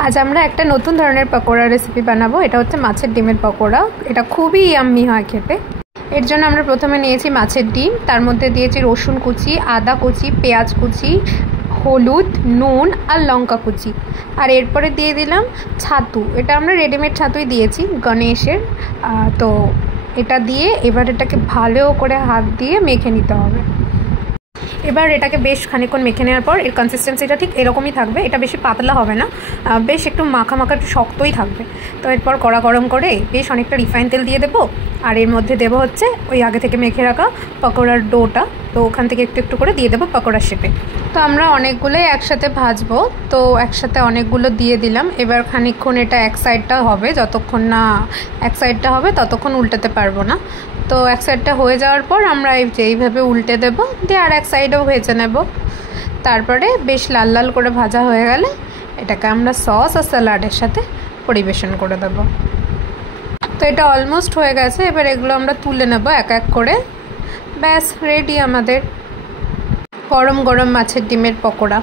আজ আমরা একটা নতুন ধরনের পকোড়া রেসিপি বানাবো। এটা হচ্ছে মাছের ডিমের পকোড়া। এটা খুবই ইয়াম্মি হয় খেতে। এর জন্য আমরা প্রথমে নিয়েছি মাছের ডিম, তার মধ্যে দিয়েছি রসুন কুচি, আদা কুচি, পেঁয়াজ কুচি, হলুদ, নুন আর লঙ্কা কুচি। আর এরপরে দিয়ে দিলাম ছাতু। এটা আমরা রেডিমেড ছাতুই দিয়েছি গণেশের। তো এটা দিয়ে এবার এটাকে ভালো করে হাত দিয়ে মেখে নিতে হবে। এবার এটাকে বেশ খানিকক্ষণ মেখে নেওয়ার পর এর কনসিস্টেন্সিটা ঠিক এরকমই থাকবে। এটা বেশি পাতলা হবে না, বেশ একটু মাখা মাখা একটু শক্তই থাকবে। তো এরপর কড়া গরম করে বেশ অনেকটা রিফাইন তেল দিয়ে দেবো। আর এর মধ্যে দেবো হচ্ছে ওই আগে থেকে মেখে রাখা পকোড়ার ডোটা। তো ওখান থেকে একটু একটু করে দিয়ে দেবো পকোড়ার শেপে। তো আমরা অনেকগুলোই একসাথে ভাজবো, তো একসাথে অনেকগুলো দিয়ে দিলাম। এবার খানিকক্ষণ এটা এক সাইডটা হবে, যতক্ষণ না এক সাইডটা হবে ততক্ষণ উল্টাতে পারবো না। তো এক সাইডটা হয়ে যাওয়ার পর আমরা এইভাবে উল্টে দেবো, দিয়ে আর এক সাইডেও ভেজে নেব। তারপরে বেশ লাল লাল করে ভাজা হয়ে গেলে এটাকে আমরা সস আর স্যালাডের সাথে পরিবেশন করে দেব। তো এটা অলমোস্ট হয়ে গেছে। এবার এগুলো আমরা তুলে নেব এক এক করে। ব্যাস রেডি আমাদের গরম গরম মাছের ডিমের পকোড়া।